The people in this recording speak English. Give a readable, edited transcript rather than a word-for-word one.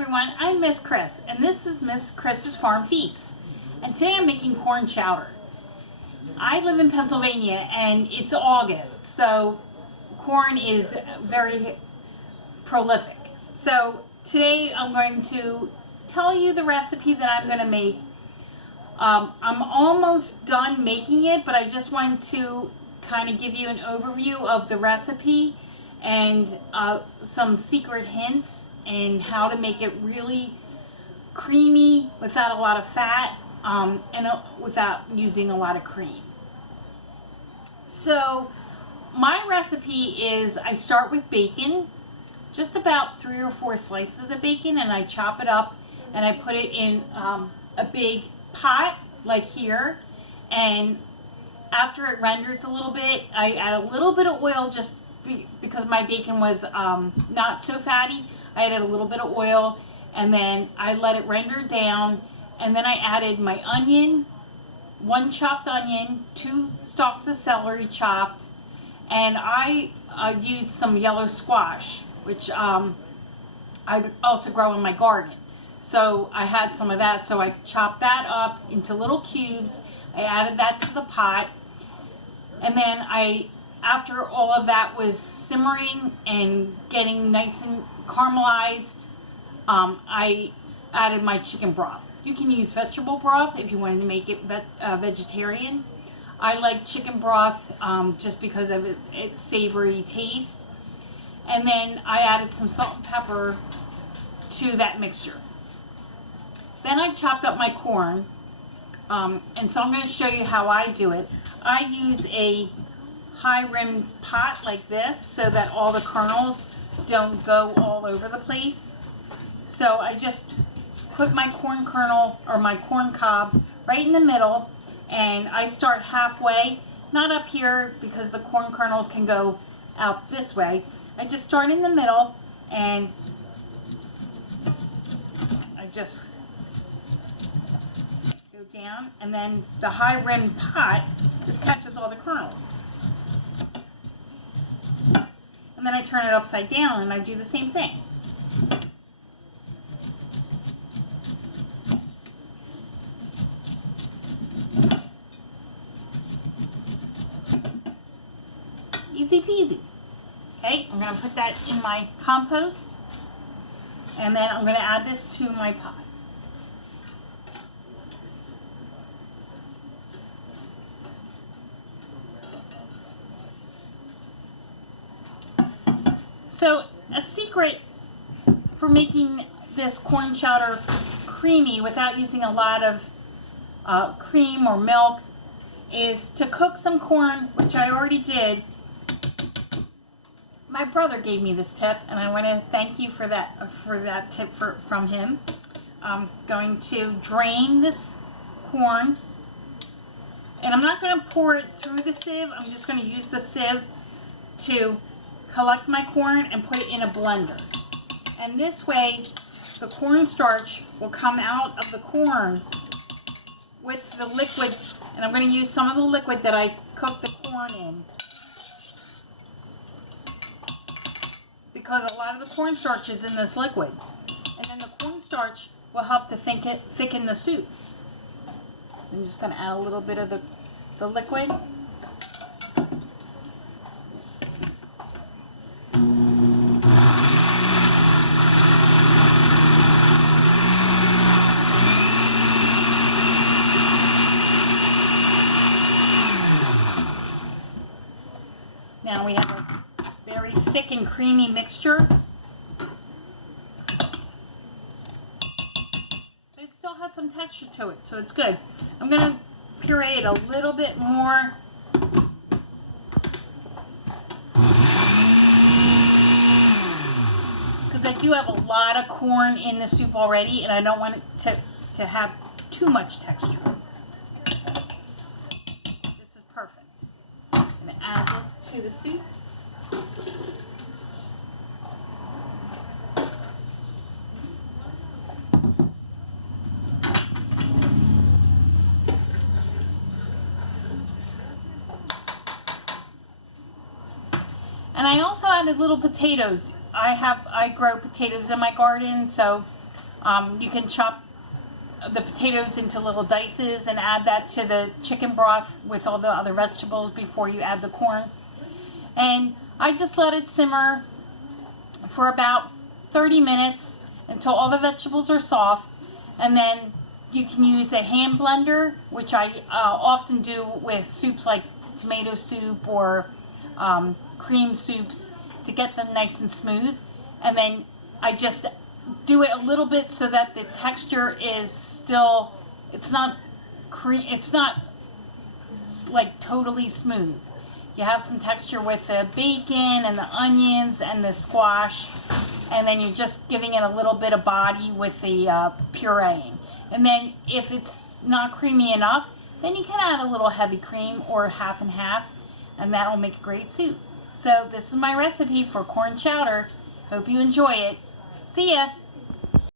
everyone, I'm Miss Chris, and this is Miss Chris's Farm Feast. And today I'm making corn chowder. I live in Pennsylvania, and it's August, so corn is very prolific. So today I'm going to tell you the recipe that I'm going to make. I'm almost done making it, but I just wanted to kind of give you an overview of the recipe and some secret hints and how to make it really creamy without a lot of fat and without using a lot of cream. So my recipe is I start with bacon, just about 3 or 4 slices of bacon, and I chop it up and I put it in a big pot like here, and after it renders a little bit, I add a little bit of oil just because my bacon was not so fatty. I added a little bit of oil, and then I let it render down, and then I added my onion, 1 chopped onion, 2 stalks of celery chopped, and I used some yellow squash, which I also grow in my garden. So I had some of that, so I chopped that up into little cubes. I added that to the pot, and then after all of that was simmering and getting nice and caramelized, I added my chicken broth. You can use vegetable broth if you wanted to make it vegetarian. I like chicken broth just because of its savory taste. And then I added some salt and pepper to that mixture. Then I chopped up my corn, and so I'm going to show you how I do it. I use a high-rimmed pot like this so that all the kernels don't go all over the place. So I just put my corn kernel or my corn cob right in the middle, and I start halfway, not up here because the corn kernels can go out this way. I just start in the middle, and I just go down, and then the high-rimmed pot just catches all the kernels. And then I turn it upside down and I do the same thing. Easy peasy. Okay, I'm going to put that in my compost, and then I'm going to add this to my pot. So a secret for making this corn chowder creamy without using a lot of cream or milk is to cook some corn, which I already did. My brother gave me this tip, and I want to thank you for that tip from him. I'm going to drain this corn, and I'm not going to pour it through the sieve. I'm just going to use the sieve to collect my corn and put it in a blender. And this way, the cornstarch will come out of the corn with the liquid, and I'm going to use some of the liquid that I cooked the corn in, because a lot of the cornstarch is in this liquid. And then the cornstarch will help to thicken the soup. I'm just going to add a little bit of the liquid. Now we have a very thick and creamy mixture. But it still has some texture to it, so it's good. I'm going to puree it a little bit more. Because I do have a lot of corn in the soup already, and I don't want it to have too much texture. This is perfect. I'm going to add this to the soup. And I also added little potatoes. I grow potatoes in my garden, so You can chop the potatoes into little dices and add that to the chicken broth with all the other vegetables before you add the corn. And I just let it simmer for about 30 minutes until all the vegetables are soft. And then you can use a hand blender, which I often do with soups like tomato soup or cream soups, to get them nice and smooth. And then I just do it a little bit so that the texture is still, it's not like totally smooth. You have some texture with the bacon and the onions and the squash, and then you're just giving it a little bit of body with the pureeing. And then if it's not creamy enough, then you can add a little heavy cream or half and half, and that'll make a great soup. So this is my recipe for corn chowder. Hope you enjoy it. See ya!